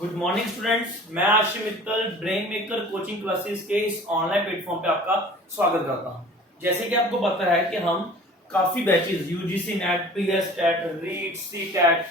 Good morning students, मैं Ashim Mittal brain maker coaching classes के इस ऑनलाइन प्लेटफॉर्म पे आपका स्वागत करता हूं। जैसे कि आपको पता है कि हम काफी batches UGC NET, PS TET, REET, CTET,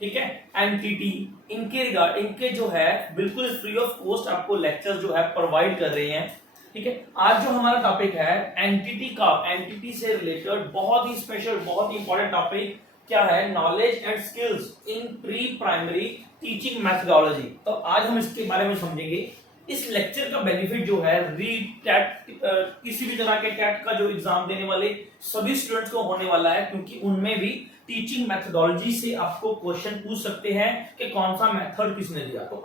ठीक है, एनटीटी, इनके जो है बिल्कुल फ्री ऑफ कॉस्ट आपको लेक्चर्स जो है प्रोवाइड कर रहे हैं। ठीक है, आज जो हमारा टॉपिक है एनटीटी से रिलेटेड बहुत ही स्पेशल, बहुत ही इंपॉर्टेंट टॉपिक क्या है, knowledge and skills in pre primary teaching methodology. तो आज हम इसके बारे में समझेंगे। इस लेक्चर का बेनिफिट जो है रीट, टेट, किसी भी तरह के टेट का जो एग्जाम देने वाले सभी स्टूडेंट्स को होने वाला है, क्योंकि उनमें भी टीचिंग मैथडोलॉजी से आपको क्वेश्चन पूछ सकते हैं कि कौन सा मेथड किसने दिया। तो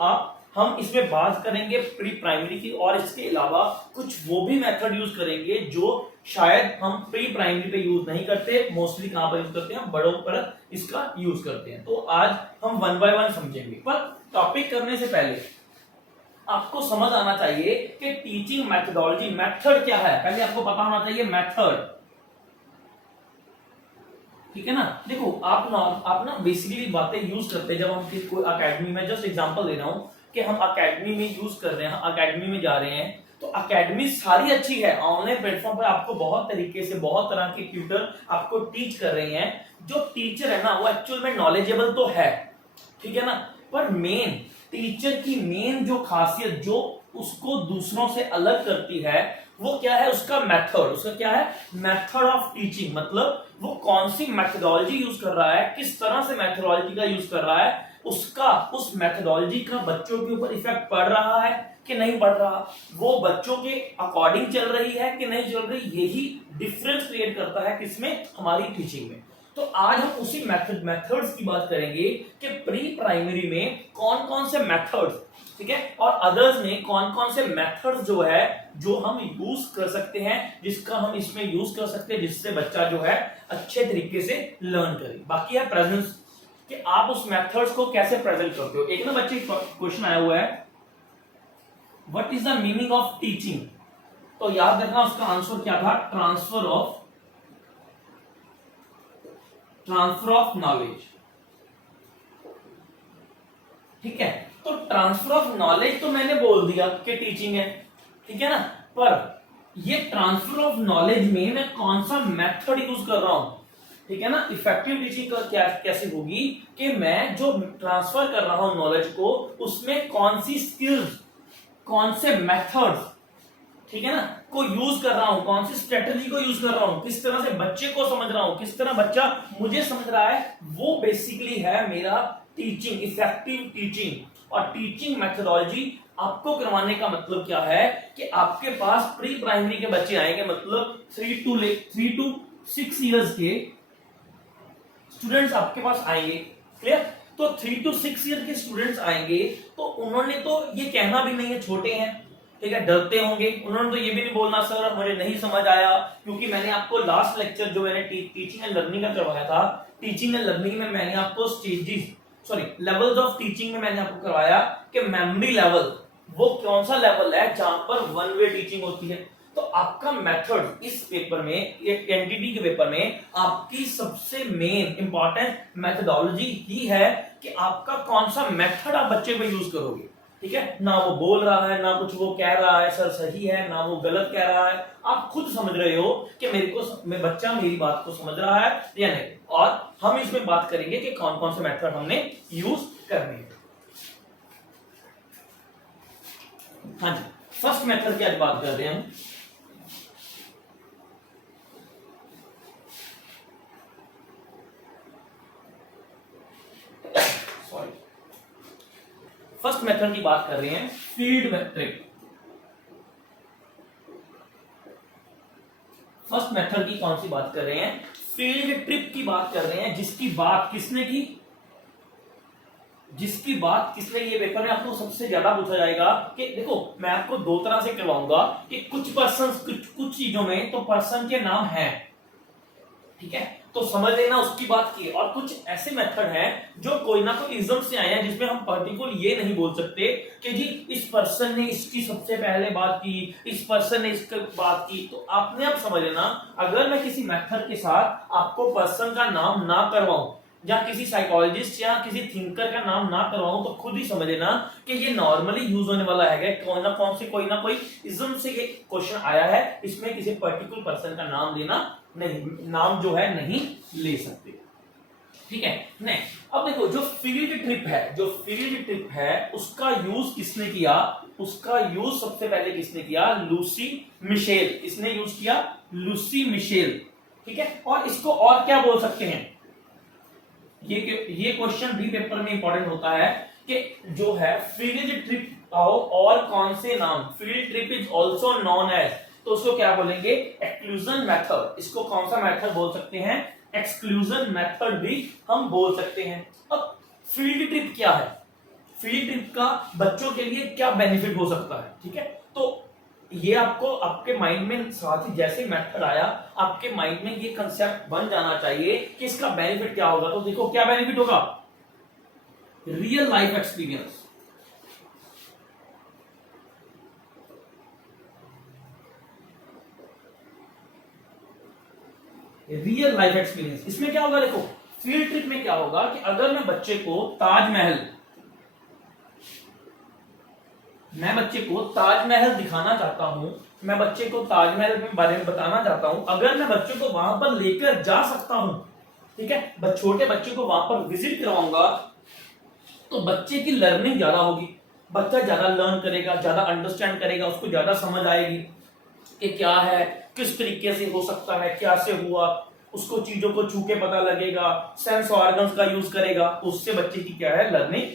हम इसमें बात करेंगे प्री प्राइमरी की, और इसके अलावा कुछ वो भी मेथड यूज करेंगे जो शायद हम प्री प्राइमरी पे यूज नहीं करते। मोस्टली कहां पर यूज करते हैं, बड़ों पर इसका यूज करते हैं। तो आज हम वन बाय वन समझेंगे, पर टॉपिक करने से पहले आपको समझ आना चाहिए कि टीचिंग मैथडोलॉजी, मेथड क्या है, पहले आपको पता होना चाहिए मेथड। ठीक है ना। देखो आप ना बेसिकली बातें यूज करते हैं जब हम कोई अकेडमी में, जस्ट एग्जांपल दे रहा हूं कि हम अकेडमी में यूज कर रहे हैं, अकेडमी में जा रहे हैं, तो अकेडमी सारी अच्छी है। ऑनलाइन प्लेटफॉर्म पर आपको बहुत तरीके से बहुत तरह के ट्यूटर आपको टीच कर रहे हैं। जो टीचर है ना वो एक्चुअल में नॉलेजेबल तो है, ठीक है ना, पर मेन टीचर की मेन जो खासियत जो उसको दूसरों से अलग करती है वो क्या है, उसका मेथड। उसका क्या है, मेथड ऑफ टीचिंग। मतलब वो कौन सी मेथडोलॉजी यूज कर रहा है, किस तरह से मेथडोलॉजी का यूज कर रहा है, उसका उस मेथडोलॉजी का बच्चों के ऊपर इफेक्ट पड़ रहा है कि नहीं पड़ रहा, वो बच्चों के अकॉर्डिंग चल रही है कि नहीं चल रही, यही डिफरेंस क्रिएट करता है किसमें, हमारी टीचिंग में। तो आज हम उसी मेथड्स की बात करेंगे कि प्री प्राइमरी में कौन कौन से मेथड्स, ठीक है, और अदर्स में कौन कौन से मेथड्स जो है जो हम यूज कर सकते हैं, जिसका हम इसमें यूज कर सकते हैं, जिससे बच्चा जो है अच्छे तरीके से लर्न करे। बाकी है प्रेजेंस, कि आप उस मेथड्स को कैसे प्रेजेंट करते हो। एक ना बच्चे क्वेश्चन आया हुआ है, what is the meaning of teaching. तो याद रखना उसका आंसर क्या था, ट्रांसफर ऑफ नॉलेज। ठीक है, तो ट्रांसफर ऑफ नॉलेज तो मैंने बोल दिया कि टीचिंग है, ठीक है ना, पर ये ट्रांसफर ऑफ नॉलेज में मैं कौन सा मेथड यूज कर रहा हूं, ठीक है ना। इफेक्टिव टीचिंग का क्या कैसे होगी कि मैं जो ट्रांसफर कर रहा हूं नॉलेज को, उसमें कौन सी स्किल्स, कौन से मेथड्स, ठीक है ना, को यूज कर रहा हूं, कौन सी स्ट्रेटजी को यूज कर रहा हूं, किस तरह से बच्चे को समझ रहा हूं, किस तरह बच्चा मुझे समझ रहा है, वो बेसिकली है मेरा टीचिंग, इफेक्टिव टीचिंग। और टीचिंग मेथडोलॉजी आपको करवाने का मतलब क्या है कि आपके पास प्री प्राइमरी के बच्चे आएंगे, मतलब 3 to 6 इयर्स के स्टूडेंट्स आपके पास आएंगे। क्लियर। तो 3 to 6 ईयर के स्टूडेंट्स आएंगे, तो उन्होंने तो ये कहना भी नहीं है छोटे हैं, ठीक है, डरते होंगे। उन्होंने तो ये भी नहीं बोलना सर मुझे नहीं समझ आया, क्योंकि मैंने आपको लास्ट लेक्चर जो मैंने टीचिंग एंड लर्निंग का करवाया था, टीचिंग एंड लर्निंग में मैंने आपको लेवल्स ऑफ टीचिंग में मैंने आपको करवाया कि मेमोरी लेवल वो कौन सा लेवल है जहां पर वन वे टीचिंग होती है। तो आपका मेथड इस पेपर में, एक एनटीटी के पेपर में आपकी सबसे मेन इंपॉर्टेंट मेथडोलॉजी ही है कि आपका कौन सा मेथड आप बच्चे पे यूज करोगे। ठीक है, ना वो बोल रहा है, ना कुछ वो कह रहा है सर सही है, ना वो गलत कह रहा है, आप खुद समझ रहे हो कि बच्चा मेरी बात को समझ रहा है या नहीं। और हम इसमें बात करेंगे कि कौन कौन से मेथड हमने यूज करने हैं। हाँ जी, फर्स्ट मेथड की आज बात कर रहे हैं हम। फर्स्ट मेथड की बात कर रहे हैं, फील्ड ट्रिप। फर्स्ट मेथड की कौन सी बात कर रहे हैं, फील्ड ट्रिप की बात कर रहे हैं, जिसकी बात किसने की, ये पेपर में आपको सबसे ज्यादा पूछा जाएगा। कि देखो मैं आपको दो तरह से करवाऊंगा कि कुछ कुछ चीजों में तो पर्सन के नाम है, ठीक है, तो समझ लेना उसकी बात की। और कुछ ऐसे मेथड हैं जो कोई ना कोई इज्म से आए हैं, जिसमें हम पर्टिकुलर ये नहीं बोल सकते कि जी इस पर्सन ने इसकी सबसे पहले बात की, इस पर्सन ने इसकी बात की। तो आपने अब समझ लेना, अगर मैं किसी मेथड के साथ आपको पर्सन का नाम ना करवाऊं, जहां किसी साइकोलॉजिस्ट या किसी थिंकर का नाम ना करवाऊं तो खुद ही समझ लेना कि ये नॉर्मली यूज होने वाला है, कोई ना कोई इज्म से ये क्वेश्चन आया है, इसमें किसी पर्टिकुलर पर्सन का नाम लेना नहीं, नाम जो है नहीं ले सकते। ठीक है, नेक्स्ट अब देखो जो फील्ड ट्रिप है उसका यूज किसने किया, उसका यूज सबसे पहले किसने किया, लूसी मिशेल, इसने यूज किया लूसी मिशेल। ठीक है, और इसको और क्या बोल सकते हैं, ये क्वेश्चन भी पेपर में इंपॉर्टेंट होता है कि जो है फील्ड ट्रिप और कौन से नाम, field trip is also known as, तो उसको क्या बोलेंगे, एक्सक्लूजन मेथड। इसको कौन सा मेथड बोल सकते हैं, एक्सक्लूजन मेथड भी हम बोल सकते हैं। अब फील्ड ट्रिप क्या है, फील्ड ट्रिप का बच्चों के लिए क्या बेनिफिट हो सकता है। ठीक है, तो ये आपको आपके माइंड में साथ ही जैसे मेथड आया आपके माइंड में ये कंसेप्ट बन जाना चाहिए कि इसका बेनिफिट क्या होगा। तो देखो क्या बेनिफिट होगा, real life experience, real life experience. इसमें क्या होगा, देखो फील्ड ट्रिप में क्या होगा कि अगर मैं बच्चे को ताजमहल दिखाना चाहता हूं, मैं बच्चे को ताजमहल के बारे में बताना चाहता हूं, अगर मैं बच्चे को वहां पर लेकर जा सकता हूं, ठीक है, छोटे बच्चे को वहां पर विजिट करवाऊंगा, तो बच्चे की लर्निंग ज्यादा होगी, बच्चा ज्यादा लर्न करेगा, ज्यादा अंडरस्टैंड करेगा, उसको ज्यादा समझ आएगी कि क्या है, किस तरीके से हो सकता है, क्या से हुआ, उसको चीजों को छू के पता लगेगा, सेंस ऑर्गन्स का यूज करेगा, उससे बच्चे की क्या है, लर्निंग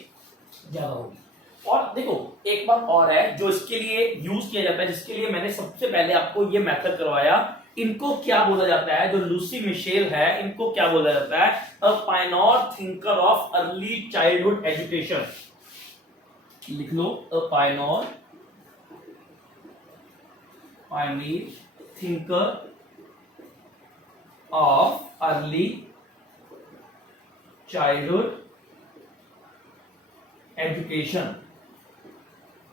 ज्यादा होगी। और देखो एक बात और है जो इसके लिए यूज किया जाता है, जिसके लिए मैंने सबसे पहले आपको ये मेथड करवाया, इनको क्या बोला जाता है, जो लूसी मिशेल है, इनको क्या बोला जाता है, a pioneer thinker of early childhood education. लिख लो, a pioneer thinker of early childhood education.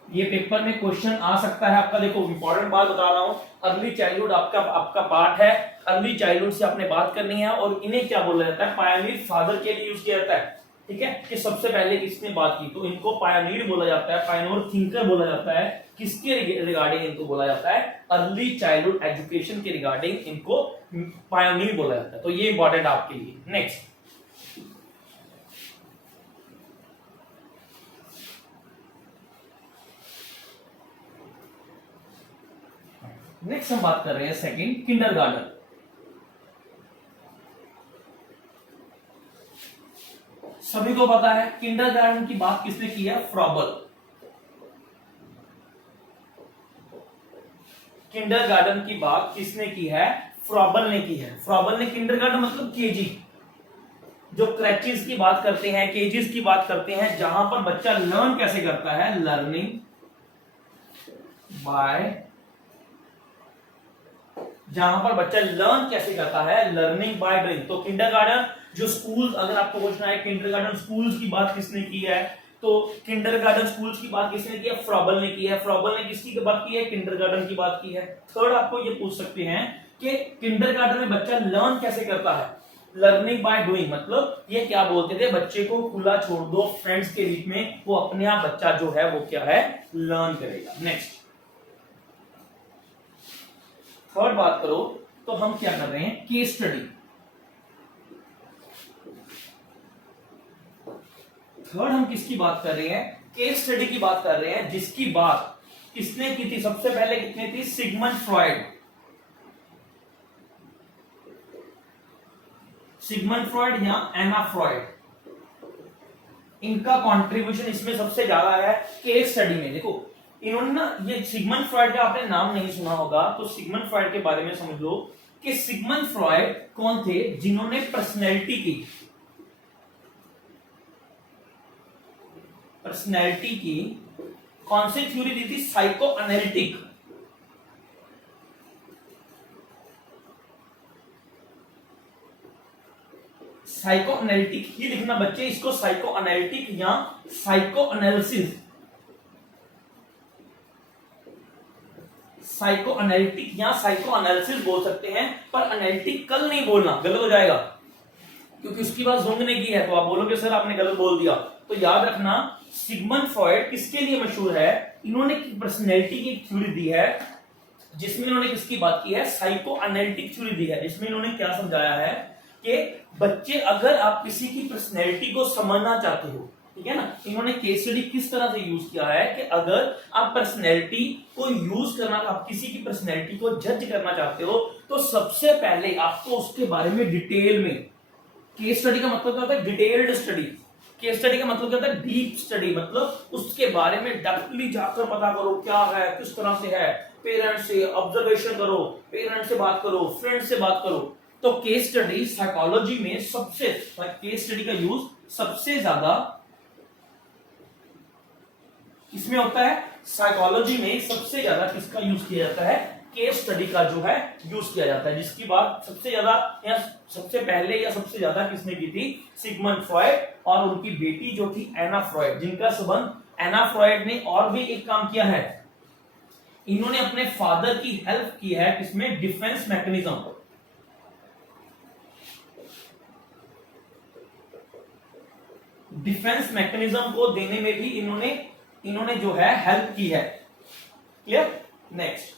ये पेपर में क्वेश्चन आ सकता है आपका। देखो इंपॉर्टेंट बात बता रहा हूं, अर्ली चाइल्डहुड आपका पार्ट है, अर्ली चाइल्डहुड से आपने बात करनी है, और इन्हें क्या बोला जाता है, पायनियर फादर के लिए यूज किया जाता है। ठीक है, कि सबसे पहले किसने बात की, तो इनको पायनियर बोला जाता है, पायनियर थिंकर बोला जाता है। किसके रिगार्डिंग इनको बोला जाता है, अर्ली चाइल्डहुड एजुकेशन के रिगार्डिंग इनको पायनियर बोला जाता है। तो ये इंपॉर्टेंट आपके लिए। नेक्स्ट हम बात कर रहे हैं सेकंड, किंडरगार्टन। सभी को पता है किंडरगार्टन की बात किसने की है, फ्रॉबल। किंडरगार्टन की बात किसने की है, फ्रॉबल ने की है। फ्रॉबल ने किंडरगार्टन मतलब केजी, जो क्रैचेस की बात करते हैं, केजीज की बात करते हैं, जहां पर बच्चा लर्न कैसे करता है, लर्निंग बाय, जहां पर बच्चा लर्न कैसे करता है, लर्निंग बाय डूइंग। तो किंडरगार्टन जो स्कूल, अगर आपको पूछना है किंडरगार्टन स्कूल्स की बात किसने की है, तो किंडरगार्टन स्कूल्स की बात किसने की है, फ्रॉबल ने की है। फ्रॉबल ने किसकी बात की है, किंडरगार्टन की बात की है। थर्ड आपको ये पूछ सकते हैं कि किंडरगार्टन में बच्चा लर्न कैसे करता है, लर्निंग बाय डूइंग, मतलब ये क्या बोलते थे, बच्चे को खुला छोड़ दो फ्रेंड्स के बीच में, वो अपने आप बच्चा जो है वो क्या है, लर्न करेगा। नेक्स्ट थर्ड बात करो तो हम क्या कर रहे हैं, केस स्टडी। थर्ड हम किसकी बात कर रहे हैं, केस स्टडी की बात कर रहे हैं, जिसकी बात किसने की थी, सबसे पहले कितने थी, सिगमंड फ्रॉइड। सिगमंड फ्रॉइड या एना फ्रॉइड, इनका कंट्रीब्यूशन इसमें सबसे ज्यादा है केस स्टडी में। देखो इन्होंने ना, ये सिगमंड फ्रॉइड का आपने नाम नहीं सुना होगा, तो सिगमंड फ्रॉइड के बारे में समझ लो कि सिगमंड फ्रॉइड कौन थे, जिन्होंने पर्सनैलिटी की कौन सी थ्योरी दी थी, साइको एनालिटिक। साइको एनालिटिक ही लिखना बच्चे, इसको साइको एनालिटिक या साइको एनालिसिस, साइको एनालिटिक या साइको एनालिसिस बोल सकते हैं, पर एनालिटिकल नहीं बोलना, गलत हो जाएगा। क्योंकि उसकी बात जुंग ने की है, तो आप बोलोगे सर आपने गलत बोल दिया। तो याद रखना, सिगमंड फ्रॉइड किसके लिए मशहूर है? इन्होंने पर्सनैलिटी की थ्योरी दी है, जिसमें इन्होंने किसकी बात की है? साइको एनालिटिक थ्योरी दी है, जिसमें इन्होंने क्या समझाया है कि बच्चे, अगर आप किसी की पर्सनैलिटी को समझना चाहते हो, ठीक है ना, इन्होंने केस स्टडी किस तरह से यूज किया है कि अगर आप पर्सनैलिटी को यूज करना, आप किसी की पर्सनैलिटी को जज करना चाहते हो, तो सबसे पहले आपको उसके बारे में डिटेल में, केस स्टडी का मतलब क्या होता है? Detailed study. केस स्टडी का मतलब क्या होता है? डीप स्टडी, मतलब उसके बारे में डेप्थली जाकर पता करो क्या है, किस तरह से है, पेरेंट्स से ऑब्जर्वेशन करो, पेरेंट्स से बात करो, फ्रेंड्स से बात करो। तो केस स्टडी साइकोलॉजी में सबसे, केस स्टडी का यूज सबसे ज्यादा किसमें होता है? साइकोलॉजी में सबसे ज्यादा किसका यूज किया जाता है? केस स्टडी का जो है यूज किया जाता है, जिसकी बात सबसे ज्यादा या सबसे पहले या सबसे ज्यादा किसने की थी? सिगमंड फ्रॉइड और उनकी बेटी जो थी एना फ्रॉइड, जिनका संबंध, एना फ्रॉइड ने और भी एक काम किया है, इन्होंने अपने फादर की हेल्प की है किसमें? Defence mechanism. डिफेंस मैकेनिज्म को देने में भी इन्होंने जो है हेल्प की है। क्लियर? नेक्स्ट,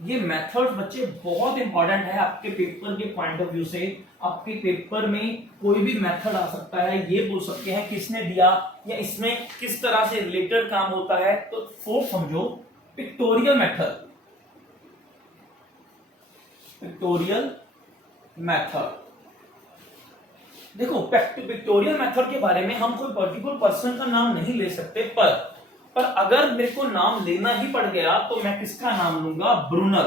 ये मेथड्स बच्चे बहुत इंपॉर्टेंट है आपके पेपर के पॉइंट ऑफ व्यू से। आपके पेपर में कोई भी मेथड आ सकता है, ये बोल सकते हैं किसने दिया या इसमें किस तरह से रिलेटेड काम होता है। तो फोर्थ समझो, पिक्टोरियल मेथड। पिक्टोरियल मेथड, देखो पिक्टोरियल मेथड के बारे में हम कोई पर्टिकुलर पर्सन का नाम नहीं ले सकते, पर अगर मेरे को नाम लेना ही पड़ गया तो मैं किसका नाम लूंगा? ब्रूनर।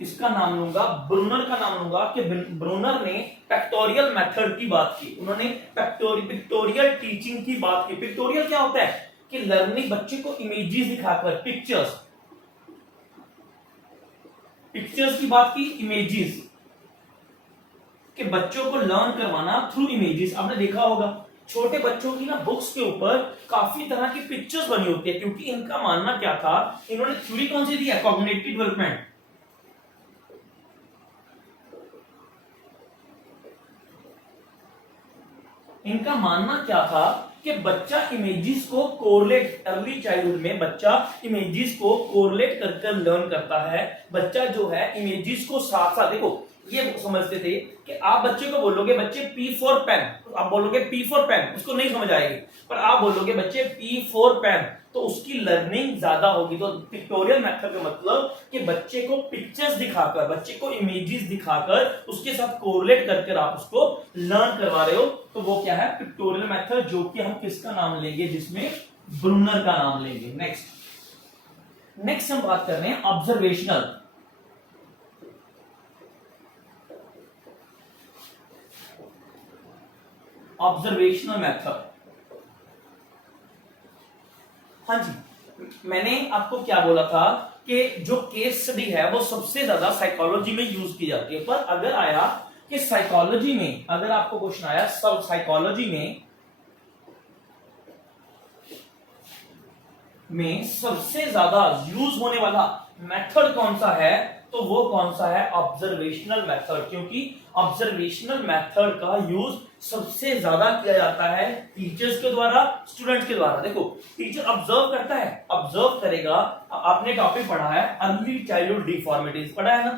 किसका नाम लूंगा? ब्रूनर का नाम लूंगा कि ब्रूनर ने पिक्टोरियल मेथड की बात की, उन्होंने पिक्टोरियल टीचिंग की बात की। पिक्टोरियल क्या होता है? कि लर्निंग, बच्चे को इमेजेस दिखाकर, पिक्चर्स की बात की, इमेजेस, कि बच्चों को लर्न करवाना थ्रू इमेजेस। आपने देखा होगा छोटे बच्चों की ना बुक्स के ऊपर काफी तरह की पिक्चर्स बनी होती है, क्योंकि इनका मानना क्या था? इन्होंने थ्योरी कौन सी दी है? Cognitive development. इनका मानना क्या था कि बच्चा इमेजेस को कोरिलेट, अर्ली चाइल्डहुड में बच्चा इमेजेस को कोरिलेट कर लर्न करता है। बच्चा जो है इमेजेस को साथ साथ, देखो ये समझते थे कि आप बच्चे को बोलोगे बच्चे पी फॉर पेन, तो आप बोलोगे पी फॉर पेन, उसको नहीं समझ आएगी, पर आप बोलोगे बच्चे पी फॉर पेन, तो उसकी लर्निंग ज्यादा होगी। तो पिक्टोरियल मेथड का मतलब कि बच्चे को पिक्चर्स दिखाकर, बच्चे को इमेजेस दिखाकर उसके साथ कोरिलेट करके आप उसको लर्न करवा रहे हो, तो वो क्या है? पिक्टोरियल मेथड, जो कि हम किसका नाम लेंगे? जिसमें ब्रूनर का नाम लेंगे। नेक्स्ट हम बात कर रहे हैं ऑब्जर्वेशनल। ऑब्जर्वेशनल मेथड, हाँ जी, मैंने आपको क्या बोला था कि जो केस स्टडी है वो सबसे ज्यादा साइकोलॉजी में यूज की जाती है। पर अगर आया कि साइकोलॉजी में, अगर आपको क्वेश्चन आया सब साइकोलॉजी में सबसे ज्यादा यूज होने वाला मेथड कौन सा है, तो वो कौन सा है? Observational method. क्योंकि ऑब्जर्वेशनल मेथड का यूज सबसे ज्यादा किया जाता है टीचर्स के द्वारा, स्टूडेंट्स के द्वारा। देखो टीचर ऑब्जर्व करता है, ऑब्जर्व करेगा। आपने टॉपिक पढ़ा है अर्ली चाइल्डहुड डिफॉर्मिटीज, पढ़ा है ना?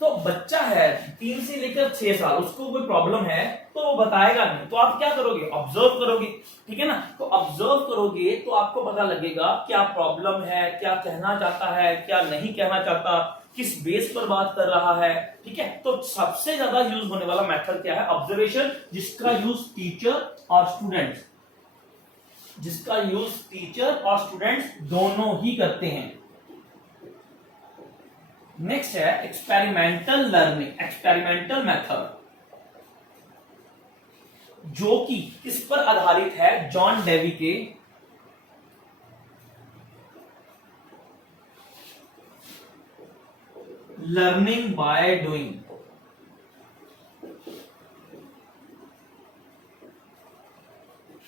तो बच्चा है 3 से लेकर 6 साल, उसको कोई प्रॉब्लम है तो वो बताएगा नहीं, तो आप क्या करोगे? ऑब्जर्व करोगे, ठीक है ना? तो ऑब्जर्व करोगे तो आपको पता लगेगा क्या प्रॉब्लम है, क्या कहना चाहता है, क्या नहीं कहना चाहता, किस बेस पर बात कर रहा है, ठीक है? तो सबसे ज्यादा यूज होने वाला मेथड क्या है? ऑब्जर्वेशन, जिसका यूज टीचर और स्टूडेंट्स, दोनों ही करते हैं। नेक्स्ट है एक्सपेरिमेंटल लर्निंग, एक्सपेरिमेंटल मेथड, जो कि किस पर आधारित है? जॉन डेवी के लर्निंग बाय डूइंग।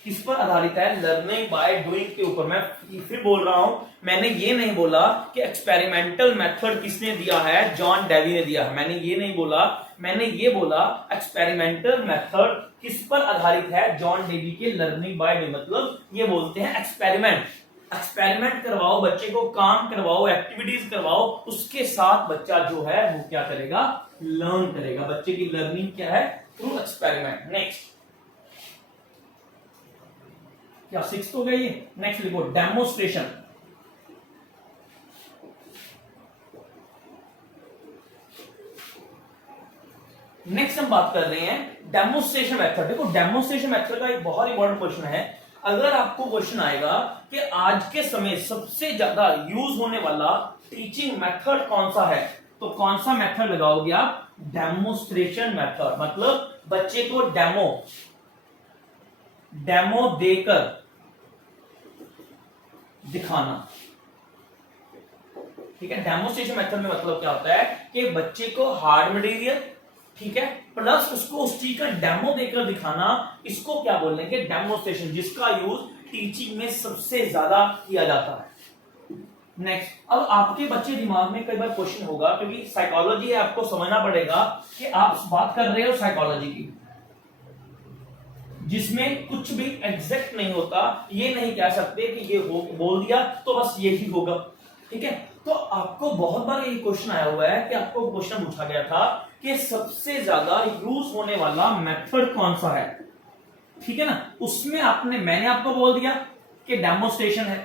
किस पर आधारित है? लर्निंग बाय डूइंग के ऊपर। मैं फिर बोल रहा हूं, मैंने ये नहीं बोला कि एक्सपेरिमेंटल मेथड किसने दिया है, जॉन डेवी ने दिया है, मैंने ये नहीं बोला। मैंने ये बोला एक्सपेरिमेंटल मेथड किस पर आधारित है, जॉन डेवी के लर्निंग बाय डूइंग। मतलब ये बोलते हैं एक्सपेरिमेंट करवाओ, बच्चे को काम करवाओ, एक्टिविटीज करवाओ, उसके साथ बच्चा जो है वो क्या करेगा, लर्न करेगा। बच्चे की लर्निंग क्या है, थ्रू एक्सपेरिमेंट। नेक्स्ट क्या 6 हो गई? नेक्स्ट लिखो डेमोस्ट्रेशन। नेक्स्ट हम बात कर रहे हैं डेमोस्ट्रेशन मेथड। देखो डेमोस्ट्रेशन मेथड का एक बहुत इंपॉर्टेंट क्वेश्चन है। अगर आपको क्वेश्चन आएगा कि आज के समय सबसे ज्यादा यूज होने वाला टीचिंग मेथड कौन सा है, तो कौन सा मेथड लगाओगे आप? Demonstration method. मतलब बच्चे को डेमो देकर दिखाना। ठीक है, डेमोस्ट्रेशन मेथड में मतलब क्या होता है कि बच्चे को हार्ड मटेरियल, ठीक है, प्लस उसको उस चीज का डेमो देकर दिखाना, इसको क्या बोलेंगे, डेमोस्ट्रेशन, जिसका यूज टीचिंग में सबसे ज्यादा किया जाता है। नेक्स्ट, अब आपके बच्चे दिमाग में कई बार क्वेश्चन होगा, क्योंकि साइकोलॉजी है, आपको समझना पड़ेगा कि आप बात कर रहे हो साइकोलॉजी की, जिसमें कुछ भी एग्जैक्ट नहीं होता। ये नहीं कह सकते कि ये हो बोल दिया तो बस यही होगा। ठीक है, तो आपको बहुत बार ये क्वेश्चन आया हुआ है कि आपको क्वेश्चन पूछा गया था कि सबसे ज्यादा यूज होने वाला मेथड कौन सा है। ठीक है ना, उसमें मैंने आपको बोल दिया कि डेमोस्ट्रेशन है।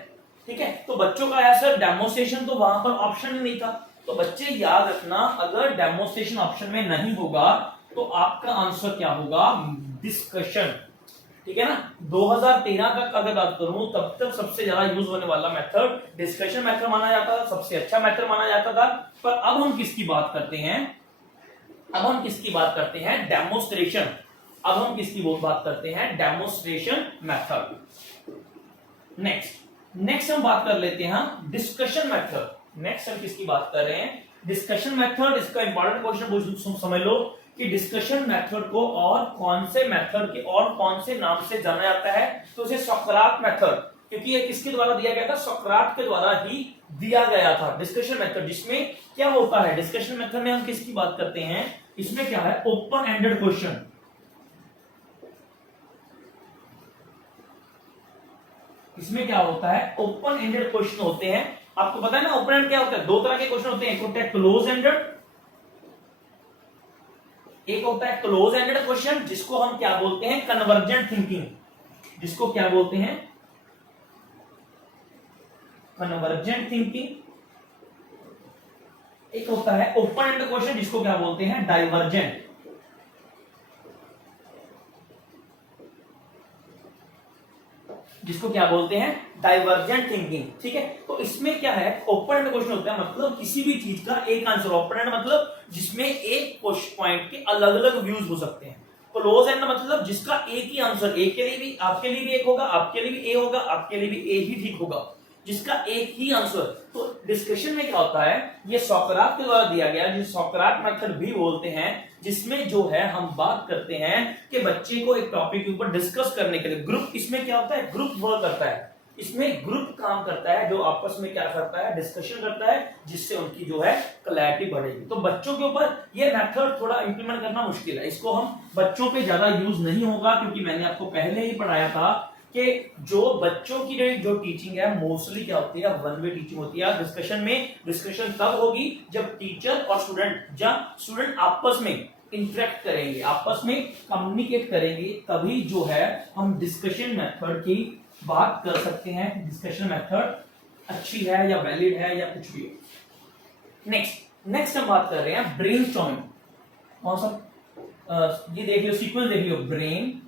ठीक है, तो बच्चों का आंसर डेमोस्ट्रेशन, तो वहां पर ऑप्शन ही नहीं था। तो बच्चे याद रखना, अगर डेमोस्ट्रेशन ऑप्शन में नहीं होगा तो आपका आंसर क्या होगा, डिस्कशन। ठीक है ना, 2013 तक अगर बात करूं तब तक सबसे ज्यादा यूज होने वाला मेथड डिस्कशन मेथड माना जाता था, सबसे अच्छा मेथड माना जाता था। पर अब हम किसकी बात करते हैं, डेमोस्ट्रेशन। अब हम किसकी बात करते हैं, डेमोस्ट्रेशन मेथड। नेक्स्ट हम बात कर लेते हैं डिस्कशन मेथड। नेक्स्ट हम किसकी बात कर रहे हैं, डिस्कशन मेथड। इसका इंपॉर्टेंट क्वेश्चन समझ लो कि डिस्कशन मेथड को और कौन से मेथड के और कौन से नाम से जाना जाता है, तो उसे सोक्रात मेथड, क्योंकि ये किसके द्वारा दिया गया था, सोक्रात के द्वारा ही दिया गया था डिस्कशन मेथड। जिसमें क्या होता है, डिस्कशन मेथड में हम किसकी बात करते हैं, इसमें क्या है, ओपन एंडेड क्वेश्चन। इसमें क्या होता है, ओपन एंडेड क्वेश्चन होते हैं। आपको पता है ना ओपन एंड क्या होता है, दो तरह के क्वेश्चन होते हैं, एक होता है क्लोज एंडेड, एक होता है क्लोज एंडेड क्वेश्चन, जिसको हम क्या बोलते हैं, कन्वर्जेंट थिंकिंग, जिसको क्या बोलते हैं, कन्वर्जेंट थिंकिंग। एक होता है ओपन एंडेड क्वेश्चन, जिसको क्या बोलते हैं, डाइवर्जेंट। जिसको क्या बोलते हैं, डाइवर्जेंट थिंकिंग। ठीक है, तो इसमें क्या है, ओपन एंड क्वेश्चन होता है मतलब किसी भी चीज का एक आंसर। ओपन एंड मतलब जिसमें एक क्वेश्चन पॉइंट के अलग अलग व्यूज हो सकते हैं। क्लोज एंड मतलब जिसका एक ही आंसर, एक के लिए भी, आपके लिए भी एक होगा, आपके लिए भी ए होगा, आपके लिए भी ए ही ठीक होगा, जिसका एक ही आंसर। तो डिस्कशन में क्या होता है, ये सोक्रात के द्वारा दिया गया, जिसे सोक्रात मेथड भी बोलते हैं, जिसमें जो है हम बात करते हैं कि बच्चे को एक टॉपिक के ऊपर डिस्कस करने के लिए ग्रुप, इसमें क्या होता है, ग्रुप वर्क करता है, इसमें ग्रुप काम करता है, जो आपस में क्या करता है, डिस्कशन करता है, जिससे उनकी जो है क्लैरिटी बढ़ेगी। तो बच्चों के ऊपर ये मेथड थोड़ा इंप्लीमेंट करना मुश्किल है, इसको हम बच्चों पे ज्यादा यूज नहीं होगा, क्योंकि मैंने आपको पहले ही पढ़ाया था कि जो बच्चों की जो टीचिंग है मोस्टली क्या होती है, वन वे टीचिंग होती है। डिस्कशन में डिस्कशन तब होगी जब टीचर और स्टूडेंट आपस में इंटरेक्ट करेंगे, आपस में कम्युनिकेट करेंगे, तभी जो है हम डिस्कशन मेथड की बात कर सकते हैं। डिस्कशन मेथड अच्छी है या वैलिड है या कुछ भी हो। नेक्स्ट हम बात कर रहे हैं ब्रेनस्टॉर्मिंग। कौन सा, ये देख लो सीक्वेंस, देख लो, ब्रेन,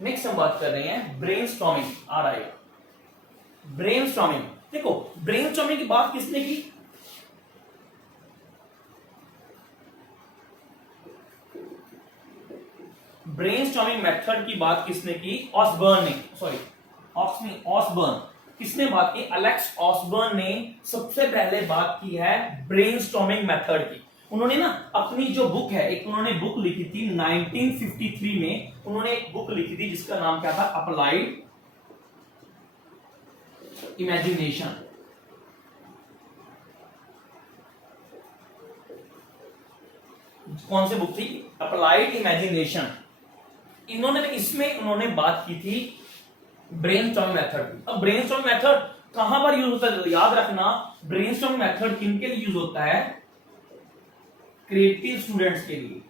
नेक्स्ट हम बात कर रहे हैं ब्रेनस्टॉर्मिंग। आ रहा है ब्रेनस्टॉर्मिंग। देखो ब्रेनस्टॉर्मिंग की बात किसने की, ब्रेनस्टॉर्मिंग मेथड की बात किसने की, ऑसबर्न ने, ऑसबर्न किसने बात की, एलेक्स ऑसबर्न ने सबसे पहले बात की है ब्रेनस्टॉर्मिंग मेथड की। उन्होंने ना अपनी जो बुक है, एक उन्होंने बुक लिखी थी 1953 में, उन्होंने एक बुक लिखी थी जिसका नाम क्या था, अप्लाइड इमेजिनेशन। कौन सी बुक थी, अप्लाइड इमेजिनेशन। इसमें उन्होंने बात की थी ब्रेनस्टॉर्मिंग मेथड की। अब ब्रेनस्टॉर्मिंग मेथड कहां पर यूज होता है, याद रखना ब्रेनस्टॉर्मिंग मेथड किनके लिए यूज होता है, क्रिएटिव स्टूडेंट्स के लिए।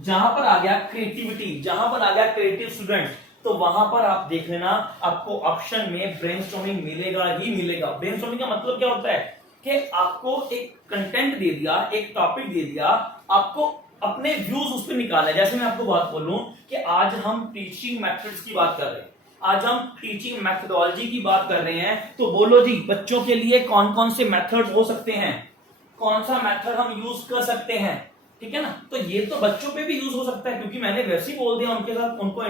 जहां पर आ गया क्रिएटिविटी, जहां पर आ गया क्रिएटिव स्टूडेंट्स, तो वहां पर आप देख लेना आपको ऑप्शन में ब्रेनस्टॉर्मिंग मिलेगा ही मिलेगा। ब्रेनस्टॉर्मिंग का मतलब क्या होता है कि आपको एक कंटेंट दे दिया, एक टॉपिक दे दिया, आपको अपने व्यूज उस पर निकालना है। जैसे मैं आपको बात बोलूं कि आज हम टीचिंग मेथड्स की बात कर रहे हैं, आज हम टीचिंग मेथोडोलॉजी की बात कर रहे हैं, तो बोलो जी बच्चों के लिए कौन कौन से मेथड्स हो सकते हैं, कौन सा मेथड हम यूज कर सकते हैं, ठीक है ना। तो ये तो बच्चों पे भी यूज हो सकता है, क्योंकि मैंने वैसे ही बोल दिया उनके साथ, उनका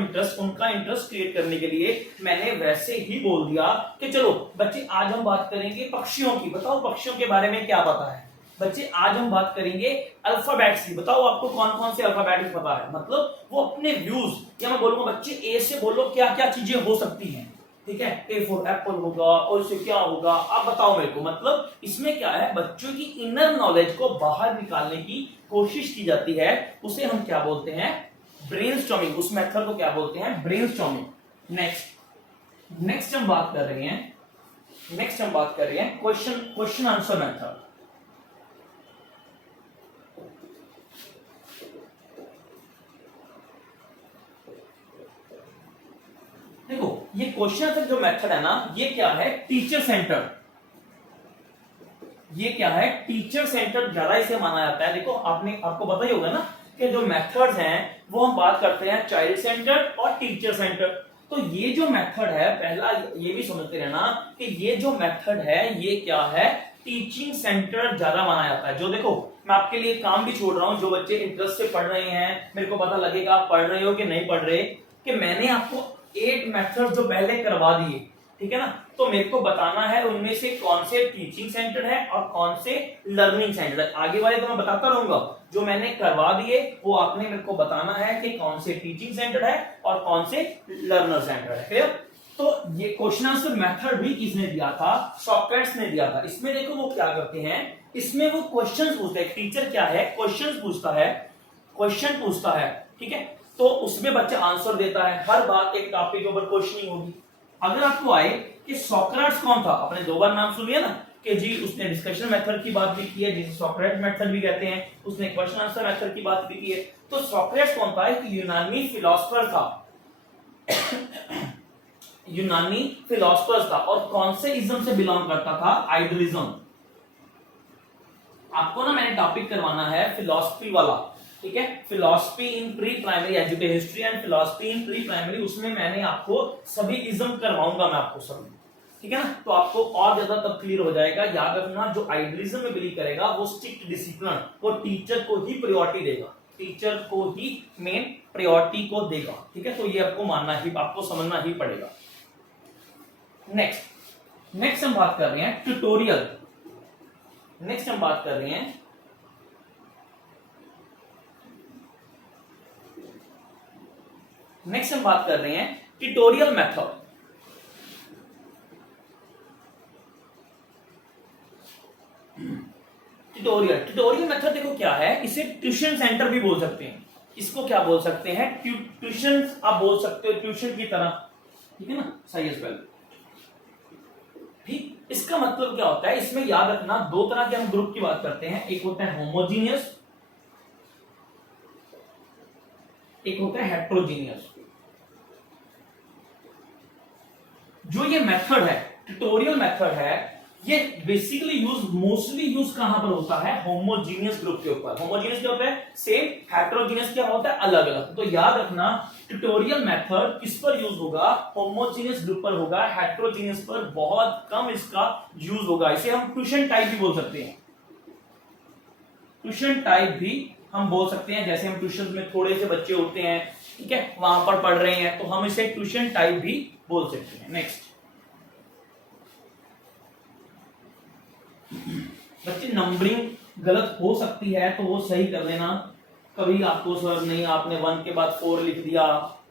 इंटरेस्ट क्रिएट करने के लिए मैंने वैसे ही बोल दिया कि चलो बच्चे आज हम बात करेंगे पक्षियों की। बताओ पक्षियों के बारे में क्या पता है बच्चे, आज हम बात करेंगे अल्फाबेट्स की। बताओ आपको कौन कौन से अल्फाबेट्स पता है, मतलब वो अपने व्यूज, या मैं बोलूंगा बच्चे ए से बोलो क्या क्या चीजें हो सकती हैं, ठीक है, ए फॉर एप्पल होगा, और इससे क्या होगा आप बताओ मेरे को। मतलब इसमें क्या है, बच्चों की इनर नॉलेज को बाहर निकालने की कोशिश की जाती है, उसे हम क्या बोलते हैं, ब्रेनस्टॉर्मिंग। उस मेथड को क्या बोलते हैं, ब्रेनस्टॉर्मिंग। नेक्स्ट हम बात कर रहे हैं क्वेश्चन आंसर मेथड। देखो ये क्वेश्चन आंसर जो मेथड है ना, ये क्या है, टीचर सेंटर। ये क्या है, टीचर सेंटर ज्यादा इसे माना जाता है। देखो आपको पता ही होगा ना कि जो मेथड्स हैं वो हम बात करते हैं चाइल्ड सेंटर और टीचर सेंटर। तो ये जो मेथड है, पहला ये भी समझते रहना कि ये जो मेथड है ये क्या है, टीचिंग सेंटर ज्यादा माना जाता है। जो देखो मैं आपके लिए काम भी छोड़ रहा हूं, जो बच्चे इंटरेस्ट से पढ़ रहे हैं, मेरे को पता लगेगा आप पढ़ रहे हो कि नहीं पढ़ रहे, कि मैंने आपको 8 मेथड जो पहले करवा दिए, ठीक है ना, तो मेरे को बताना है उनमें से कौन से टीचिंग सेंटर है और कौन से लर्निंग सेंटर है। आगे वाले तो मैं बताता रहूंगा, जो मैंने करवा दिए वो आपने मेरे को बताना है कि कौन से टीचिंग सेंटर है और कौन से लर्नर सेंटर है। क्लियर। तो ये क्वेश्चन आंसर मेथड भी किसने दिया था, सॉक्रेटिस ने दिया था। इसमें देखो वो क्या करते हैं, इसमें वो क्वेश्चंस पूछते हैं। टीचर क्या है, क्वेश्चन पूछता है, ठीक है, तो उसमें बच्चा आंसर देता है। हर बात एक टॉपिक के ऊपर क्वेश्चनिंग होगी। अगर आपको आए कि सोक्रेटिस कौन था, आपने 2 बार नाम सुन लिया ना कि जी उसने डिस्कशन मेथड की बात भी की है, जिसे सोक्रेटिस मेथड भी कहते हैं, उसने क्वेश्चन आंसर मेथड की बात भी की है। तो सोक्रेटिस कौन था, एक यूनानी फिलोसोफर था, और कौन से इज्म से बिलोंग करता था, आइडियलिज्म। आपको ना मैंने टॉपिक करवाना है फिलोसफी वाला, ठीक है, philosophy in pre primary education, history and philosophy in pre primary, उसमें मैंने आपको सभी इज्म करवाऊंगा मैं आपको सभी, ठीक है ना। तो आपको और ज्यादा तब क्लियर हो जाएगा। याद रखना जो आइडियलिज्म में बिलीव करेगा वो स्ट्रिक्ट डिसिप्लिन, वो टीचर को ही प्रायोरिटी देगा, टीचर को ही मेन प्रायोरिटी को देगा, ठीक है। तो ये आपको मानना ही, आपको समझना ही पड़ेगा। नेक्स्ट हम बात कर रहे हैं ट्यूटोरियल। नेक्स्ट हम बात कर रहे हैं ट्यूटोरियल मेथड। ट्यूटोरियल मेथड देखो क्या है, इसे ट्यूशन सेंटर भी बोल सकते हैं। इसको क्या बोल सकते हैं, ट्यूशन आप बोल सकते हो, ट्यूशन की तरह, ठीक है ना, सही है। ठीक, इसका मतलब क्या होता है, इसमें याद रखना 2 तरह के हम ग्रुप की बात करते हैं, एक होता है होमोजीनियस, एक होता है हेट्रोजीनियस। जो ये मेथड है, ट्यूटोरियल मेथड है, ये बेसिकली मोस्टली यूज कहां पर होता है, होमोजीनियस ग्रुप के ऊपर। होमोजीनियस क्या होता है, सेम। हेट्रोजीनियस क्या होता है, अलग अलग। तो याद रखना ट्यूटोरियल मेथड किस पर यूज होगा, होमोजीनियस ग्रुप पर होगा, हेट्रोजीनियस पर बहुत कम इसका यूज होगा। इसे हम ट्यूशन टाइप भी बोल सकते हैं, ट्यूशन टाइप भी हम बोल सकते हैं। जैसे हम ट्यूशन में थोड़े से बच्चे होते हैं, ठीक है, वहां पर पढ़ रहे हैं, तो हम इसे ट्यूशन टाइप भी बोल सकते हैं। नेक्स्ट बच्चे गलत हो सकती है तो वो सही कर लेना। कभी आपको सर नहीं आपने 1 के बाद 4 लिख दिया,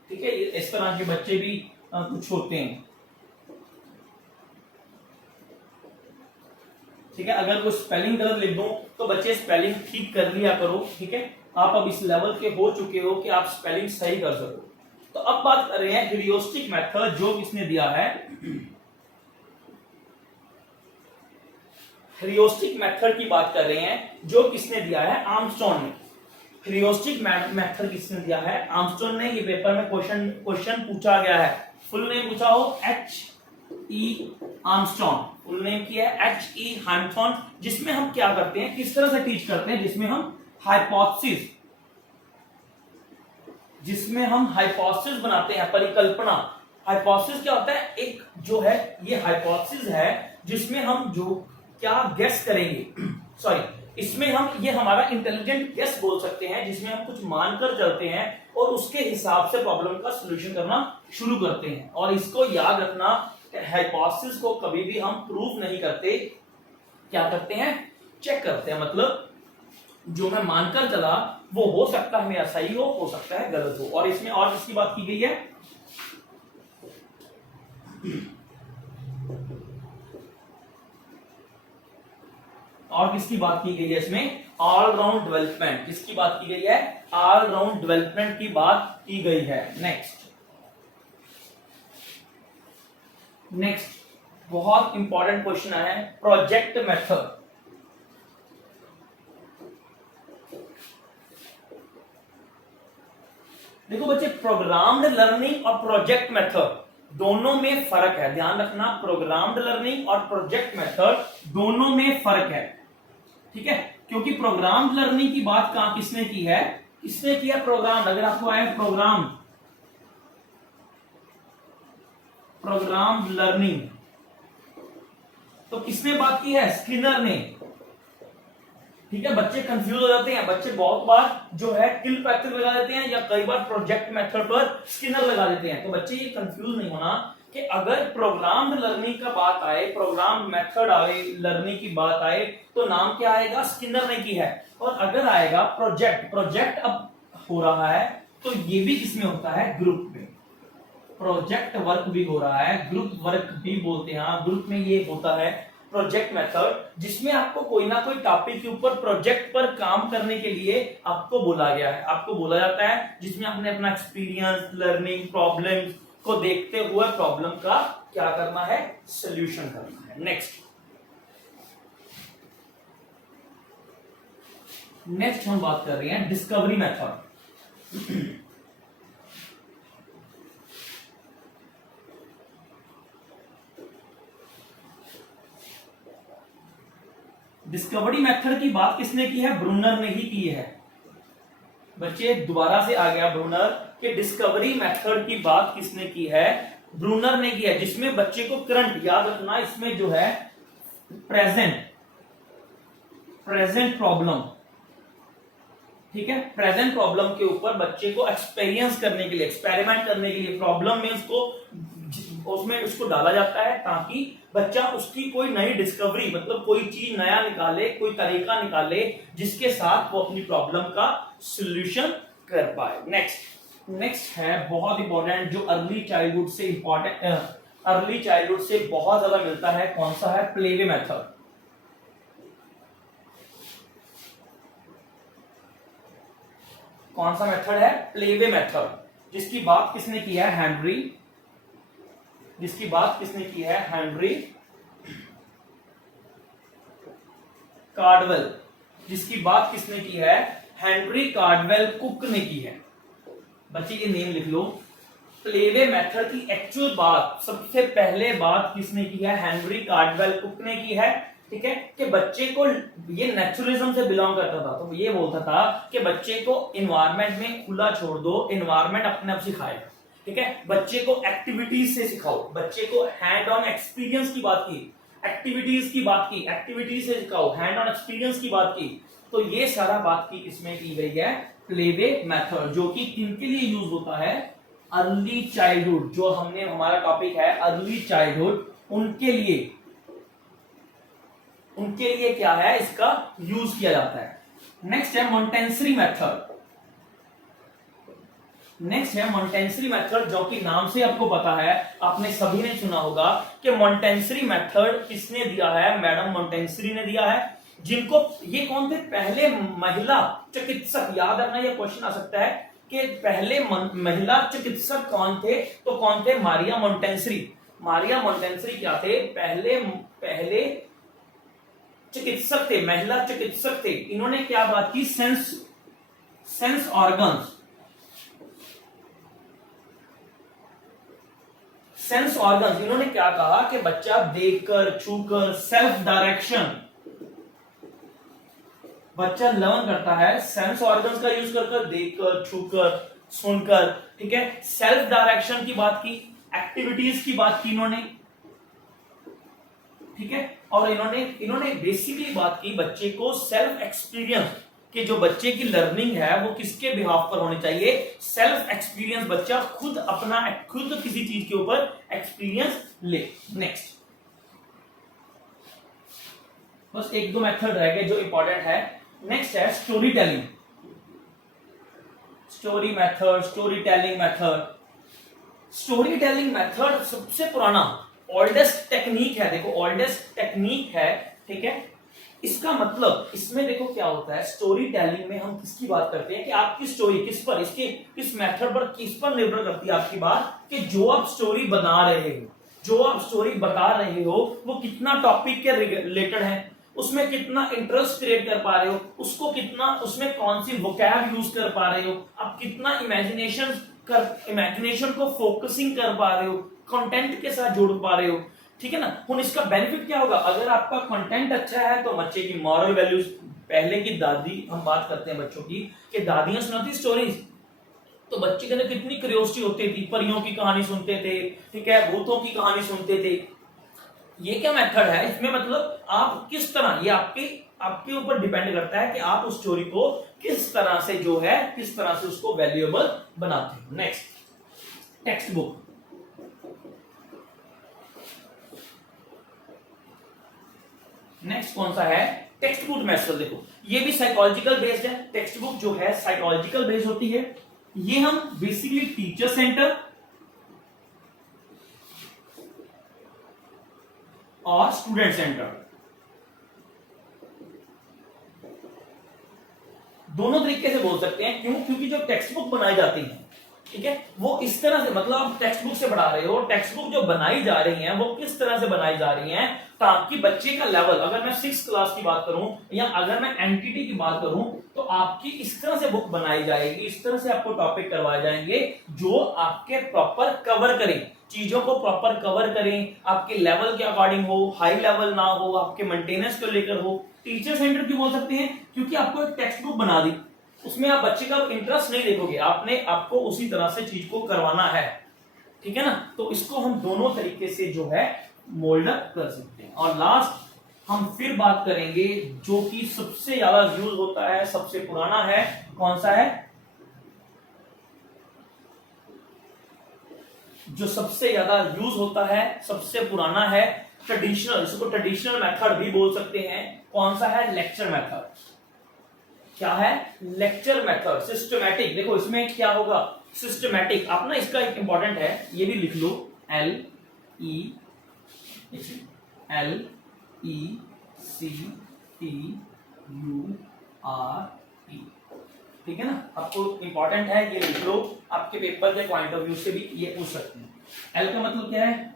ठीक है, इस तरह के बच्चे भी कुछ होते हैं। ठीक है, अगर कोई स्पेलिंग गलत लिख दूं तो बच्चे स्पेलिंग ठीक कर लिया करो। ठीक है, आप अब इस लेवल के हो चुके हो कि आप स्पेलिंग सही कर सको। तो अब बात कर रहे हैं ह्यूरिस्टिक मेथड, जो किसने दिया है, ह्यूरिस्टिक मेथड की बात कर रहे हैं, जो किसने दिया है, आर्मस्ट्रॉन्ग ने। ह्यूरिस्टिक मेथड किसने दिया है, आर्मस्ट्रॉन्ग ने। ये पेपर में क्वेश्चन पूछा गया है, फुल नेम पूछा हो H.E. आर्मस्ट्रॉन्ग, फुल नेम किया है H.E. आर्मस्ट्रॉन्ग, जिसमें हम क्या करते हैं, किस तरह से टीच करते हैं, जिसमें हम हाइपोथेसिस बनाते हैं, परिकल्पना। हाइपोथेसिस क्या होता है, एक जो है ये हाइपोथेसिस है जिसमें हम जो क्या गेस करेंगे सॉरी, इसमें हम ये हमारा इंटेलिजेंट गेस बोल सकते हैं, जिसमें हम कुछ मानकर चलते हैं और उसके हिसाब से प्रॉब्लम का सॉल्यूशन करना शुरू करते हैं। और इसको याद रखना, हाइपोथेसिस को कभी भी हम प्रूव नहीं करते, क्या करते हैं, चेक करते हैं। मतलब जो मैं मानकर चला वो हो सकता है मेरा सही हो सकता है गलत हो। और इसमें और किसकी बात की गई है, और किसकी बात की गई है इसमें, ऑलराउंड डेवलपमेंट। किसकी बात की गई है, ऑलराउंड डेवलपमेंट की बात की गई है। नेक्स्ट बहुत इंपॉर्टेंट क्वेश्चन है, प्रोजेक्ट मेथड। देखो बच्चे, प्रोग्राम्ड लर्निंग और प्रोजेक्ट मेथड दोनों में फर्क है, ध्यान रखना। प्रोग्राम्ड लर्निंग और प्रोजेक्ट मेथड दोनों में फर्क है, ठीक है। क्योंकि प्रोग्राम्ड लर्निंग की बात कहां किसने की है, किसने किया प्रोग्राम, अगर आपको आए प्रोग्राम लर्निंग, तो किसने बात की है, स्किनर ने। ठीक है, बच्चे कंफ्यूज हो जाते हैं, बच्चे बहुत बार जो है किल फैक्टर लगा देते हैं या कई बार प्रोजेक्ट मेथड पर स्किनर लगा देते हैं। तो बच्चे ये कंफ्यूज नहीं होना कि अगर प्रोग्राम लर्निंग का बात आए, प्रोग्राम मेथड आए, लर्निंग की बात आए, तो नाम क्या आएगा, स्किनर ने की है। और अगर आएगा प्रोजेक्ट अब हो रहा है, तो ये भी किसमें होता है, ग्रुप में। प्रोजेक्ट वर्क भी हो रहा है, ग्रुप वर्क भी बोलते हैं, ग्रुप में ये होता है प्रोजेक्ट मेथड, जिसमें आपको कोई ना कोई टॉपिक के ऊपर प्रोजेक्ट पर काम करने के लिए आपको बोला गया है, आपको बोला जाता है, जिसमें आपने अपना एक्सपीरियंस, लर्निंग, प्रॉब्लम को देखते हुए प्रॉब्लम का क्या करना है, सॉल्यूशन करना है। नेक्स्ट हम बात कर रहे हैं डिस्कवरी मेथड। डिस्कवरी मेथड की बात किसने की है, ब्रूनर ने ही की है। बच्चे दोबारा से आ गया ब्रूनर कि डिस्कवरी मेथड की बात किसने की है, ब्रूनर ने की है, जिसमें बच्चे को करंट याद रखना, इसमें जो है प्रेजेंट प्रॉब्लम, ठीक है, प्रेजेंट प्रॉब्लम के ऊपर बच्चे को एक्सपीरियंस करने के लिए, एक्सपेरिमेंट करने के लिए प्रॉब्लम में उसको डाला जाता है, ताकि बच्चा उसकी कोई नई डिस्कवरी, मतलब कोई चीज नया निकाले, कोई तरीका निकाले, जिसके साथ वो अपनी प्रॉब्लम का सॉल्यूशन कर पाए। नेक्स्ट है बहुत इंपॉर्टेंट, जो अर्ली चाइल्डहुड से बहुत ज्यादा मिलता है, कौन सा है, प्लेवे मेथड। कौन सा मेथड है, प्लेवे मेथड, जिसकी बात किसने की है, हेनरी कार्डवेल, जिसकी बात किसने की है, हेनरी कार्डवेल कुक ने की है। बच्चे ये नेम लिख लो। प्लेवे मेथड की एक्चुअल बात, सबसे पहले बात किसने की है, हेनरी कार्डवेल कुक ने की है। ठीक है, कि बच्चे को, ये नेचुरलिज्म से बिलोंग करता था, तो ये बोलता था कि बच्चे को इन्वायरमेंट में खुला छोड़ दो, इन्वायरमेंट अपने आप सिखाएगा। ठीक है, बच्चे को एक्टिविटीज से सिखाओ, बच्चे को हैंड ऑन एक्सपीरियंस की बात की, एक्टिविटीज से सिखाओ, हैंड ऑन एक्सपीरियंस की बात की। तो ये सारा बात की इसमें की गई है प्लेवे मेथड, जो कि किनके लिए यूज होता है, अर्ली चाइल्डहुड, जो हमारा टॉपिक है अर्ली चाइल्डहुड, उनके लिए उनके लिए क्या है, इसका यूज किया जाता है। नेक्स्ट है मॉन्टेंसरी मेथड। नेक्स्ट है मॉन्टेंसरी मेथड, जो कि नाम से आपको पता है, आपने सभी ने सुना होगा कि मॉन्टेंसरी मेथड किसने दिया है, मैडम मॉन्टेंसरी ने दिया है। जिनको, ये कौन थे, पहले महिला चिकित्सक, याद रखना ये क्वेश्चन आ सकता है कि पहले महिला चिकित्सक कौन थे, तो कौन थे, मारिया मॉन्टेंसरी। मारिया मॉन्टेंसरी क्या थे, पहले चिकित्सक थे, महिला चिकित्सक थे। इन्होंने क्या बात की, सेंस ऑर्गन्स, सेंस ऑर्गन्स, इन्होंने क्या कहा कि बच्चा देखकर, छूकर, सेल्फ डायरेक्शन, बच्चा लर्न करता है सेंस ऑर्गन्स का यूज कर, देखकर, छूकर, सुनकर, ठीक है। सेल्फ डायरेक्शन की बात की, एक्टिविटीज की बात की इन्होंने, ठीक है। और इन्होंने बेसिकली बात की बच्चे को सेल्फ एक्सपीरियंस, कि जो बच्चे की लर्निंग है वो किसके बिहाफ पर होनी चाहिए, सेल्फ एक्सपीरियंस, बच्चा खुद खुद किसी चीज के ऊपर एक्सपीरियंस ले। नेक्स्ट, बस एक दो मेथड रह गए जो इंपॉर्टेंट है। नेक्स्ट है story telling, story method, story telling method. Story telling method सबसे पुराना, ओल्डेस्ट टेक्निक है, देखो ओल्डेस्ट टेक्निक है, ठीक है। इसका मतलब, इसमें देखो क्या होता है, स्टोरी टेलिंग में हम किसकी बात करते हैं कि आपकी स्टोरी किस पर, इसके किस मेथड पर, किस पर निर्भर करती है आपकी बात, कि जो आप स्टोरी बना रहे हो, जो आप स्टोरी बता रहे हो वो कितना टॉपिक के रिलेटेड है, उसमें कितना इंटरेस्ट क्रिएट कर पा रहे हो, उसको कितना, उसमें कौन सी वोकैब यूज कर पा रहे हो, आप कितना इमेजिनेशन को फोकसिंग कर पा रहे हो, कंटेंट के साथ जोड़ पा रहे हो, ठीक है ना। ਹੁਣ इसका बेनिफिट क्या होगा, अगर आपका कंटेंट अच्छा है तो बच्चे की मॉरल वैल्यूज, पहले की दादी, हम बात करते हैं बच्चों की, कि दादियां सुनाती स्टोरीज, तो बच्चे के अंदर कितनी क्यूरियोसिटी होती थी, परियों की कहानी सुनते थे, ठीक है, भूतों की कहानी सुनते थे। ये क्या मेथड है, इसमें मतलब आप किस तरह, ये आपके ऊपर डिपेंड करता है कि आप उस स्टोरी को किस तरह से जो है, किस तरह से उसको वैल्यूएबल बनाते हो। Next, text book. नेक्स्ट कौन सा है, टेक्स्ट बुक मेथड। देखो ये भी साइकोलॉजिकल बेस्ड है, टेक्स्ट बुक जो है साइकोलॉजिकल बेस्ड होती है। ये हम बेसिकली टीचर सेंटर और स्टूडेंट सेंटर दोनों तरीके से बोल सकते हैं। क्यों, क्योंकि जो टेक्स्ट बुक बनाई जाती है, ठीक है, वो इस तरह से, मतलब आप टेक्स्ट बुक से पढ़ा रहे हो, टेक्स्ट बुक जो बनाई जा रही हैं वो किस तरह से बनाई जा रही हैं, ताकि बच्चे का लेवल, अगर मैं 6th क्लास की बात करूं या अगर मैं एनटीटी की बात करूं, तो आपकी इस तरह से बुक बनाई जाएगी, इस तरह से आपको टॉपिक करवाए जाएंगे जो आपके प्रॉपर कवर करें, चीजों को प्रॉपर कवर करें, आपके लेवल के अकॉर्डिंग हो, हाई लेवल ना हो, आपके मेंटेनेंस को लेकर हो। टीचर सेंटर क्यों बोल सकते हैं, क्योंकि आपको एक टेक्स्ट बुक बना दी, उसमें आप बच्चे का इंटरेस्ट नहीं देखोगे, आपको उसी तरह से चीज को करवाना है, ठीक है ना। तो इसको हम दोनों तरीके से जो है मोल्ड अप कर सकते हैं। और लास्ट हम फिर बात करेंगे जो कि सबसे ज्यादा यूज होता है, सबसे पुराना है, कौन सा है, जो सबसे ज्यादा यूज होता है, सबसे पुराना है, ट्रेडिशनल, इसको ट्रेडिशनल मेथड भी बोल सकते हैं। कौन सा है, लेक्चर मेथड। क्या है, लेक्चर मेथड, सिस्टमैटिक। देखो इसमें क्या होगा, सिस्टमैटिक, आप ना इसका एक इंपॉर्टेंट है, ये भी लिख लो, LECTURE, ठीक है ना, आपको इंपॉर्टेंट है, ये लिख लो, आपके पेपर के पॉइंट ऑफ व्यू से भी ये पूछ सकते हैं। एल का मतलब क्या है,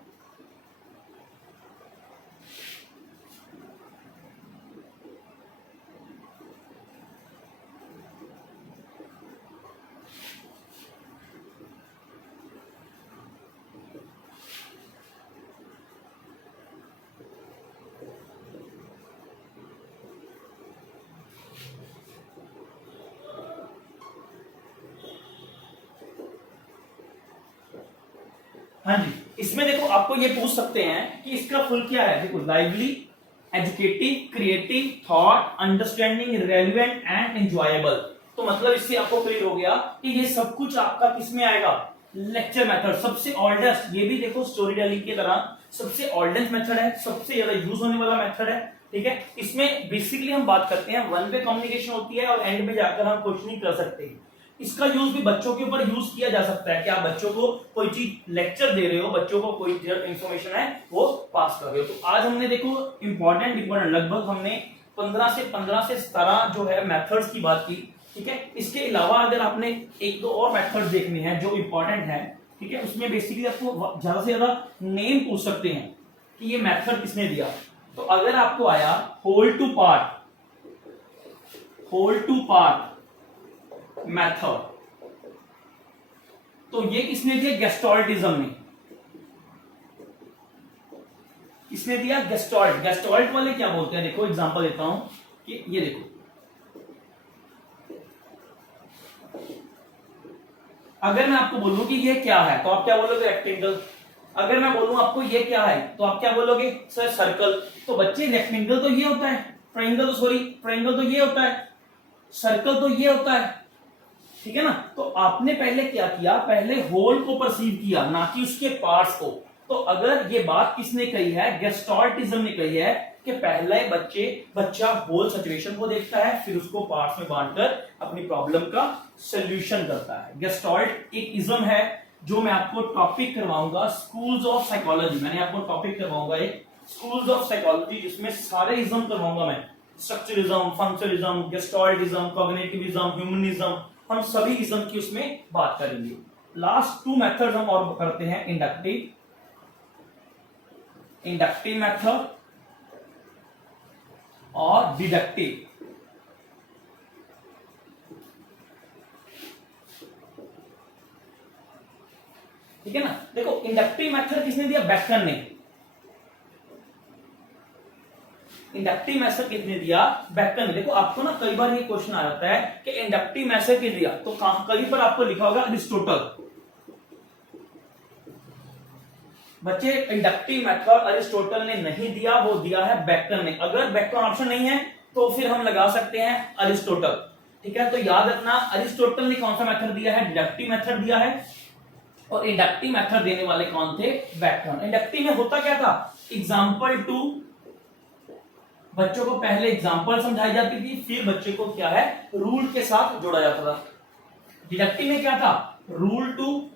हाँ जी, इसमें देखो आपको ये पूछ सकते हैं कि इसका फुल क्या है। देखो, lively, educative, creative, thought, understanding, relevant and enjoyable. तो मतलब इससे आपको क्लियर हो गया कि ये सब कुछ आपका किसमें आएगा, लेक्चर मेथड। सबसे ओल्डेस्ट, ये भी देखो स्टोरी टेलिंग की तरह सबसे ओल्डेस्ट मेथड है, सबसे ज्यादा यूज होने वाला मेथड है, ठीक है, इसमें बेसिकली हम बात करते हैं वन वे कम्युनिकेशन होती है और एंड में जाकर हम क्वेश्चनिंग कर सकते हैं। इसका यूज भी बच्चों के ऊपर यूज किया जा सकता है कि आप बच्चों को कोई चीज लेक्चर दे रहे हो, बच्चों को कोई इंफॉर्मेशन है वो पास कर रहे हो। तो आज हमने देखो इंपॉर्टेंट लगभग हमने 15 से 17 जो है मेथड्स की बात की। ठीक है, इसके अलावा अगर आपने एक दो और मेथड्स देखने हैं जो इंपॉर्टेंट है, ठीक है, उसमें बेसिकली आपको ज्यादा से ज्यादा नेम पूछ सकते हैं कि ये मेथड किसने दिया। तो अगर आपको आया होल टू पार्ट मेथड, तो ये किसने दिया? गेस्टॉल्टिज्म ने। किसने दिया? गेस्टॉल्ट। गेस्टॉल्ट वाले क्या बोलते हैं, देखो एग्जांपल देता हूं कि ये देखो, अगर मैं आपको बोलूं कि ये क्या है तो आप क्या बोलोगे? रेक्टेंगल। अगर मैं बोलूं आपको ये क्या है तो आप क्या बोलोगे? Sir circle. तो बच्चे रेक्टेंगल तो ये होता है, ट्रायंगल तो ये होता है, सर्कल तो ये होता है, ठीक है ना। तो आपने पहले क्या किया? पहले होल को परसीव किया, ना कि उसके पार्ट्स को। तो अगर ये बात किसने कही है? गेस्टॉल्टिज्म ने कही है कि पहले बच्चा होल सिचुएशन को देखता है, फिर उसको पार्ट्स में बांटकर अपनी प्रॉब्लम का सॉल्यूशन करता है। गेस्टॉल्ट एक इज्म है जो मैं आपको टॉपिक करवाऊंगा स्कूल्स ऑफ साइकोलॉजी। मैंने आपको टॉपिक करवाऊंगा एक स्कूल्स ऑफ साइकोलॉजी, जिसमें सारे इज्म करवाऊंगा मैं, स्ट्रक्चरलिज्म, फंक्शनलिज्म, गेस्टॉल्टिज्म, कॉग्निटिविज्म, ह्यूमनिज्म, हम सभी इज्म की उसमें बात करेंगे। लास्ट 2 मेथड्स हम और करते हैं, इंडक्टिव मेथड और डिडक्टिव। ठीक है ना। देखो इंडक्टिव मेथड किसने दिया? बेकन ने। इंडक्टिव मेथड किसने दिया? बेकन ने। देखो आपको ना कई बार ये क्वेश्चन आ जाता है कि इंडक्टिव मेथड किसने दिया, तो कहीं पर आपको लिखा होगा अरिस्टोटल। बच्चे इंडक्टिव मेथड अरिस्टोटल ने नहीं दिया, वो दिया है बेकन ने। अगर बेकन ऑप्शन नहीं है तो फिर हम लगा सकते हैं अरिस्टोटल। ठीक है, तो याद रखना अरिस्टोटल ने कौन सा मेथड दिया है? डिडक्टिव मेथड दिया है, और इंडक्टिव मेथड देने वाले कौन थे? बेकन। इंडक्टिव में होता क्या था? एग्जाम्पल 2, बच्चों को पहले एग्जाम्पल समझाई जाती थी, फिर बच्चे को क्या है? रूल के साथ जोड़ा जाता था। डिडक्टिव में क्या था? Rule to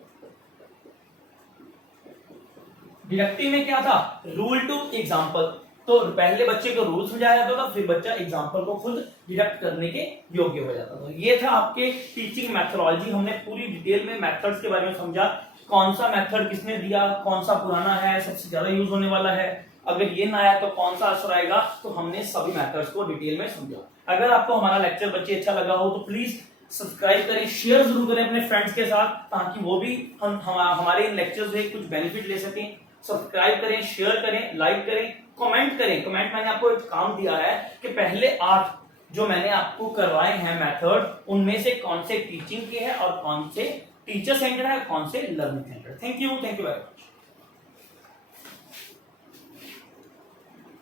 example. तो पहले बच्चे को रूल समझाया जाता था, फिर बच्चा एग्जाम्पल को खुद डिडक्ट करने के योग्य हो जाता था। ये था आपके टीचिंग मैथोडोलॉजी। हमने पूरी डिटेल में मेथड्स के बारे में समझा, कौन सा मेथड किसने दिया, कौन सा पुराना है, सबसे ज्यादा यूज होने वाला है, अगर ये ना आया तो कौन सा आंसर आएगा। तो हमने सभी मेथड्स को डिटेल में समझा। अगर आपको हमारा लेक्चर बच्चे अच्छा लगा हो तो प्लीज सब्सक्राइब करें, शेयर जरूर करें अपने फ्रेंड्स के साथ, ताकि वो भी हमारे इन लेक्चर से कुछ बेनिफिट ले सकें। सब्सक्राइब करें, शेयर करें, लाइक करें, कमेंट करें। कमेंट मैंने आपको एक काम दिया है कि पहले 8 जो मैंने आपको करवाए हैं मेथड, उनमें से कौन से टीचिंग के हैं और कौन से टीचर सेंटर है, कौन से learning centre. Thank you very much.